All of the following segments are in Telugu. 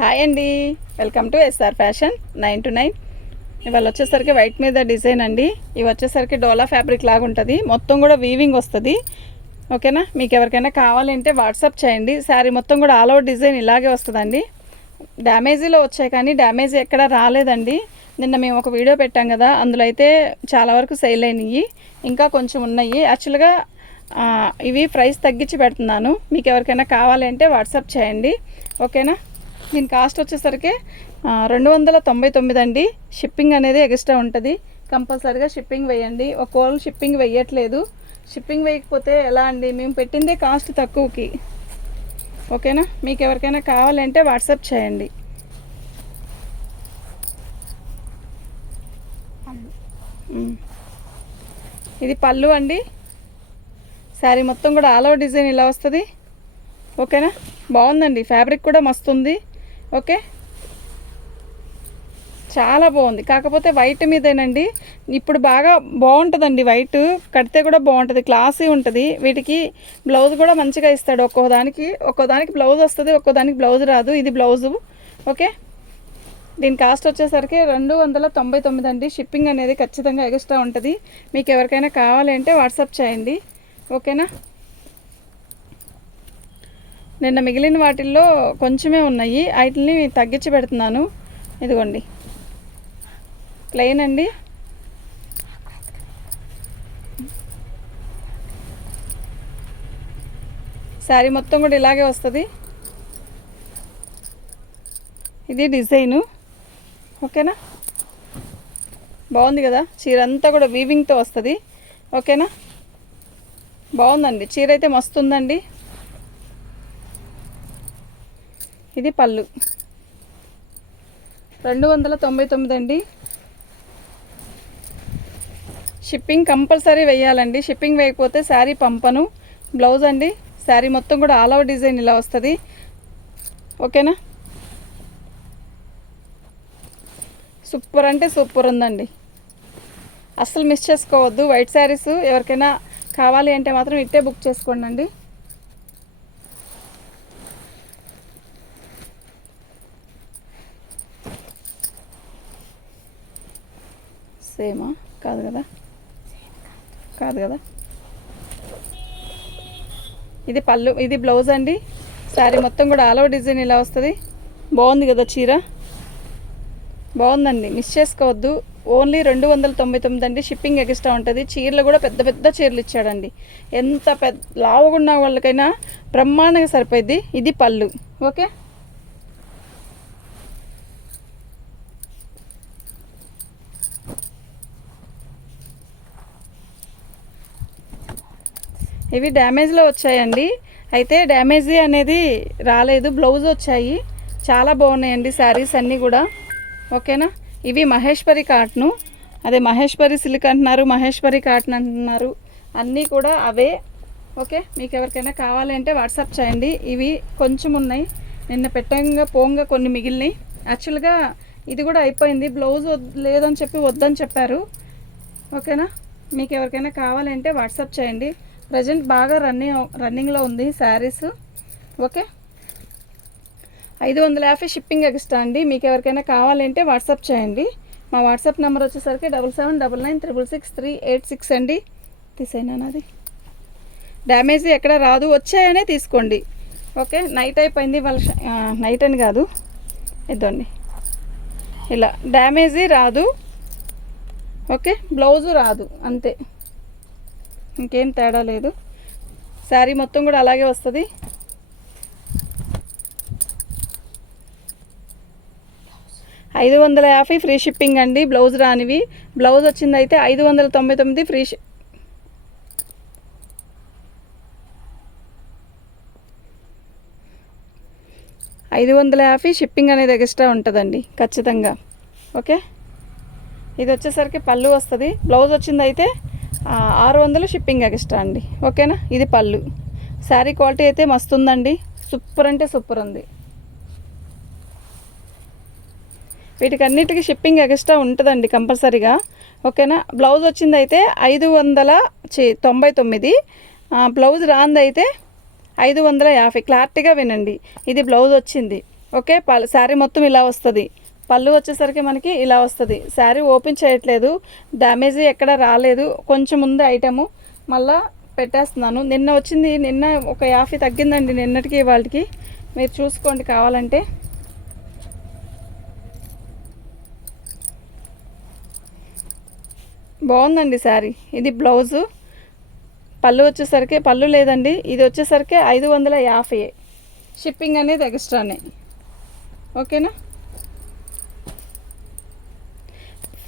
హాయ్ అండి, welcome to SR fashion 9 to 9. ఇవాళ వచ్చేసరికి వైట్ మీద డిజైన్ అండి. ఇవి వచ్చేసరికి డోలా ఫ్యాబ్రిక్ లాగా ఉంటుంది, మొత్తం కూడా వీవింగ్ వస్తుంది. ఓకేనా, మీకు ఎవరికైనా కావాలంటే వాట్సాప్ చేయండి. శారీ మొత్తం కూడా ఆల్ ఓవర్ డిజైన్ ఇలాగే వస్తుందండి. డ్యామేజీలో వచ్చాయి కానీ డ్యామేజ్ ఎక్కడా రాలేదండి. నిన్న మేము ఒక వీడియో పెట్టాం కదా, అందులో అయితే చాలా వరకు సేల్ అయినాయి, ఇంకా కొంచెం ఉన్నాయి. యాక్చువల్గా ఇవి ప్రైస్ తగ్గించి పెడుతున్నాను. మీకు ఎవరికైనా కావాలంటే వాట్సాప్ చేయండి. ఓకేనా, దీని కాస్ట్ వచ్చేసరికి 299 అండి. షిప్పింగ్ అనేది ఎక్స్ట్రా ఉంటుంది, కంపల్సరీగా షిప్పింగ్ వేయండి. ఒకవేళ షిప్పింగ్ వేయట్లేదు, షిప్పింగ్ వేయకపోతే ఎలా అండి, మేము పెట్టిందే కాస్ట్ తక్కువకి. ఓకేనా, మీకు ఎవరికైనా కావాలంటే వాట్సాప్ చేయండి. ఇది పళ్ళు అండి. శారీ మొత్తం కూడా ఆల్ ఓవర్ డిజైన్ ఇలా వస్తుంది. ఓకేనా, బాగుందండి, ఫ్యాబ్రిక్ కూడా మస్తుంది. ఓకే, చాలా బాగుంది. కాకపోతే వైట్ మీదేనండి, ఇప్పుడు బాగా బాగుంటుందండి. వైట్ కడితే కూడా బాగుంటుంది, క్లాసీ ఉంటుంది. వీటికి బ్లౌజ్ కూడా మంచిగా ఇస్తాడు. ఒక్కోదానికి బ్లౌజ్ వస్తుంది, ఒక్కోదానికి బ్లౌజ్ రాదు. ఇది బ్లౌజు. ఓకే, దీని కాస్ట్ వచ్చేసరికి 299 అండి. షిప్పింగ్ అనేది ఖచ్చితంగా ఎక్స్ట్రా ఉంటుంది. మీకు ఎవరికైనా కావాలంటే వాట్సాప్ చేయండి. ఓకేనా, నిన్న మిగిలిన వాటిల్లో కొంచెమే ఉన్నాయి, వాటిని తగ్గించి పెడుతున్నాను. ఇదిగోండి, ప్లెయిన్ అండి. శారీ మొత్తం కూడా ఇలాగే వస్తుంది. ఇది డిజైను. ఓకేనా, బాగుంది కదా. చీర అంతా కూడా వీవింగ్తో వస్తుంది. ఓకేనా, బాగుందండి, చీర అయితే మస్తు ఉందండి. ఇది పళ్ళు 299 అండి. షిప్పింగ్ కంపల్సరీ వేయాలండి, షిప్పింగ్ వేయకపోతే శారీ పంపను. బ్లౌజ్ అండి, శారీ మొత్తం కూడా ఆల్ ఓవర్ డిజైన్ ఇలా వస్తుంది. ఓకేనా, సూపర్ అంటే సూపర్ ఉందండి, అస్సలు మిస్ చేసుకోవద్దు. వైట్ శారీస్ ఎవరికైనా కావాలి అంటే మాత్రం ఇట్టే బుక్ చేసుకోండి అండి. సేమా కాదు కదా, ఇది పళ్ళు, ఇది బ్లౌజ్ అండి. శారీ మొత్తం కూడా ఆల్ ఓవర్ డిజైన్ ఇలా వస్తుంది. బాగుంది కదా, చీర బాగుందండి, మిస్ చేసుకోవద్దు. ఓన్లీ 299 అండి. షిప్పింగ్ ఎక్స్ట్రా ఉంటుంది. చీరలు కూడా పెద్ద పెద్ద చీరలు ఇచ్చాడండి. ఎంత పెద్ద లావుగా ఉన్న వాళ్ళకైనా బ్రహ్మాండంగా సరిపోయింది. ఇది పళ్ళు. ఓకే, ఇవి డ్యామేజ్లో వచ్చాయండి. అయితే డ్యామేజీ అనేది రాలేదు, బ్లౌజ్ వచ్చాయి. చాలా బాగున్నాయండి శారీస్ అన్నీ కూడా. ఓకేనా, ఇవి మహేశ్వరి కాటను, అదే మహేశ్వరి సిల్క్ అంటున్నారు, మహేశ్వరి కాటన్ అంటున్నారు, అన్నీ కూడా అవే. ఓకే, మీకు ఎవరికైనా కావాలంటే వాట్సాప్ చేయండి. ఇవి కొంచెం ఉన్నాయి, నిన్న పెట్టంగా పోంగా కొన్ని మిగిలినాయి. యాక్చువల్గా ఇది కూడా అయిపోయింది, బ్లౌజ్ లేదని చెప్పి వద్దని చెప్పారు. ఓకేనా, మీకు ఎవరికైనా కావాలంటే వాట్సాప్ చేయండి. ప్రజెంట్ బాగా రన్నింగ్లో ఉంది శారీస్. ఓకే, 550 షిప్పింగ్ ఎక్స్ట్రా అండి. మీకు ఎవరికైనా కావాలంటే వాట్సాప్ చేయండి. మా వాట్సాప్ నెంబర్ వచ్చేసరికి 7799963886 అండి. తీసేనా నాది, డ్యామేజ్ ఎక్కడ రాదు, వచ్చాయనే తీసుకోండి. ఓకే, నైట్ అయిపోయింది వాళ్ళ, నైట్ అని కాదు, ఇద్దండి ఇలా డ్యామేజీ రాదు. ఓకే, బ్లౌజు రాదు, అంతే, ఇంకేం తేడా లేదు. శారీ మొత్తం కూడా అలాగే వస్తుంది. $550 ఫ్రీ షిప్పింగ్ అండి. బ్లౌజ్ రానివి, బ్లౌజ్ వచ్చింది అయితే 599 ఫ్రీ. 550 షిప్పింగ్ అనేది ఎక్స్ట్రా ఉంటుందండి ఖచ్చితంగా. ఓకే, ఇది వచ్చేసరికి పళ్ళు వస్తుంది. బ్లౌజ్ వచ్చింది అయితే 600 షిప్పింగ్ ఎక్స్ట్రా అండి. ఓకేనా, ఇది పళ్ళు. శారీ క్వాలిటీ అయితే మస్తు ఉందండి, సూపర్ అంటే సూపర్ ఉంది. వీటికి అన్నిటికీ షిప్పింగ్ ఎక్స్ట్రా ఉంటుందండి కంపల్సరీగా. ఓకేనా, బ్లౌజ్ వచ్చింది అయితే 599, బ్లౌజ్ రాంది అయితే 550. క్లారిటీగా వినండి, ఇది బ్లౌజ్ వచ్చింది. ఓకే. శారీ మొత్తం ఇలా వస్తుంది. పళ్ళు వచ్చేసరికి మనకి ఇలా వస్తుంది. శారీ ఓపెన్ చేయట్లేదు, డ్యామేజ్ ఎక్కడ రాలేదు. కొంచెం ఉంది ఐటము, మళ్ళా పెట్టేస్తున్నాను. నిన్న వచ్చింది, నిన్న ఒక 50 తగ్గిందండి నిన్నటికి వాళ్ళకి. మీరు చూసుకోండి కావాలంటే. బాగుందండి శారీ. ఇది బ్లౌజు. పళ్ళు వచ్చేసరికి పళ్ళు లేదండి, ఇది వచ్చేసరికి 550. షిప్పింగ్ అనేది ఎక్స్ట్రానే. ఓకేనా.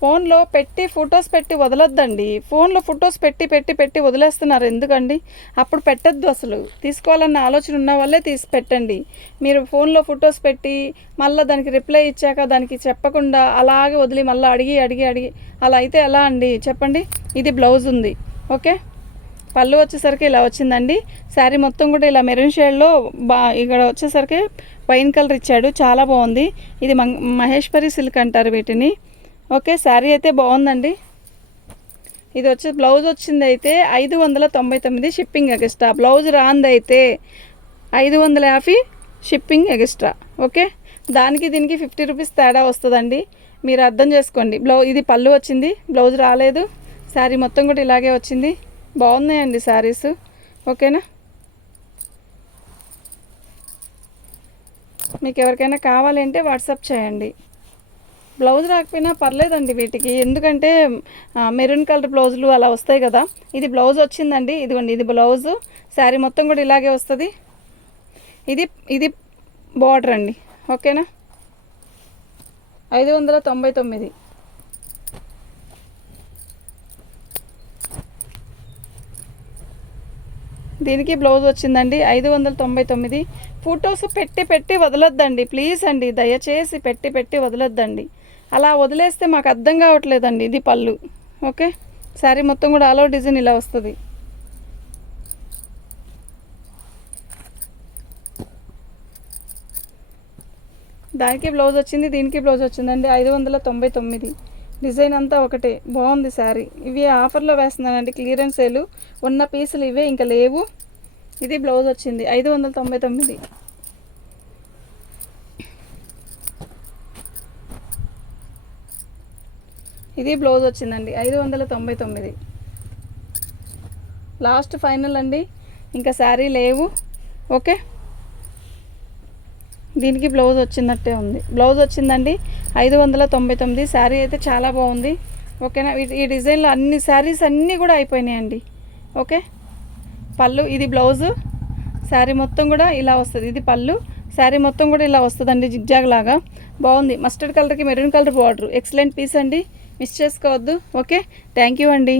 ఫోన్లో పెట్టి ఫొటోస్ పెట్టి వదలొద్దండి. ఫోన్లో ఫొటోస్ పెట్టి పెట్టి పెట్టి వదిలేస్తున్నారు ఎందుకండి? అప్పుడు పెట్టద్దు. అసలు తీసుకోవాలన్న ఆలోచన ఉన్న వాళ్ళే తీసి పెట్టండి. మీరు ఫోన్లో ఫొటోస్ పెట్టి మళ్ళీ దానికి రిప్లై ఇచ్చాక దానికి చెప్పకుండా అలాగే వదిలి మళ్ళీ అడిగి అడిగి అడిగి అలా అయితే ఎలా అండి చెప్పండి. ఇది బ్లౌజ్ ఉంది. ఓకే. పళ్ళు వచ్చేసరికి ఇలా వచ్చిందండి. శారీ మొత్తం కూడా ఇలా మెరూన్ షేడ్లో ఇక్కడ వచ్చేసరికి వైన్ కలర్ ఇచ్చాడు, చాలా బాగుంది. ఇది మహేశ్వరి సిల్క్ అంటారు వీటిని. ఓకే. శారీ అయితే బాగుందండి. ఇది వచ్చి బ్లౌజ్ వచ్చింది అయితే 599 షిప్పింగ్ ఎక్స్ట్రా. బ్లౌజ్ రాంది అయితే 550 షిప్పింగ్ ఎక్స్ట్రా. ఓకే. దానికి దీనికి 50 రూపీస్ తేడా వస్తుందండి, మీరు అర్థం చేసుకోండి. ఇది పళ్ళు వచ్చింది, బ్లౌజ్ రాలేదు. శారీ మొత్తం కూడా ఇలాగే వచ్చింది. బాగున్నాయండి శారీస్. ఓకేనా. మీకు ఎవరికైనా కావాలంటే వాట్సాప్ చేయండి. బ్లౌజ్ రాకపోయినా పర్లేదండి వీటికి, ఎందుకంటే మెరూన్ కలర్ బ్లౌజులు అలా వస్తాయి కదా. ఇది బ్లౌజ్ వచ్చిందండి, ఇదిగోండి ఇది బ్లౌజు. శారీ మొత్తం కూడా ఇలాగే వస్తుంది. ఇది బార్డర్ అండి. ఓకేనా. 599. దీనికి బ్లౌజ్ వచ్చిందండి 599. ఫొటోస్ పెట్టి పెట్టి వదలొద్దండి ప్లీజ్ అండి, దయచేసి పెట్టి పెట్టి వదలొద్దండి. అలా వదిలేస్తే మాకు అర్థం కావట్లేదండి. ఇది పళ్ళు. ఓకే. శారీ మొత్తం కూడా ఆల్ ఓవర్ డిజైన్ ఇలా వస్తుంది. దానికి బ్లౌజ్ వచ్చింది, దీనికి బ్లౌజ్ వచ్చిందండి. 599. డిజైన్ అంతా ఒకటే, బాగుంది శారీ. ఇవి ఆఫర్లో వేస్తున్నానండి, క్లియరెన్స్ సేలు. ఉన్న పీసులు ఇవే, ఇంకా లేవు. ఇది బ్లౌజ్ వచ్చింది 599. ఇది బ్లౌజ్ వచ్చిందండి 599. లాస్ట్ ఫైనల్ అండి, ఇంకా శారీ లేవు. ఓకే. దీనికి బ్లౌజ్ వచ్చినట్టే ఉంది. బ్లౌజ్ వచ్చిందండి 599. శారీ అయితే చాలా బాగుంది. ఓకేనా. ఈ డిజైన్లో అన్ని శారీస్ అన్నీ కూడా అయిపోయినాయండి. ఓకే. పళ్ళు, ఇది బ్లౌజు. శారీ మొత్తం కూడా ఇలా వస్తుంది. ఇది పళ్ళు. శారీ మొత్తం కూడా ఇలా వస్తుందండి, జిగ్జాగ్ లాగా. బాగుంది. మస్టర్డ్ కలర్కి maroon colour border. Excellent piece అండి, మిస్ చేసుకోవద్దు. ఓకే. థ్యాంక్ యూ అండి.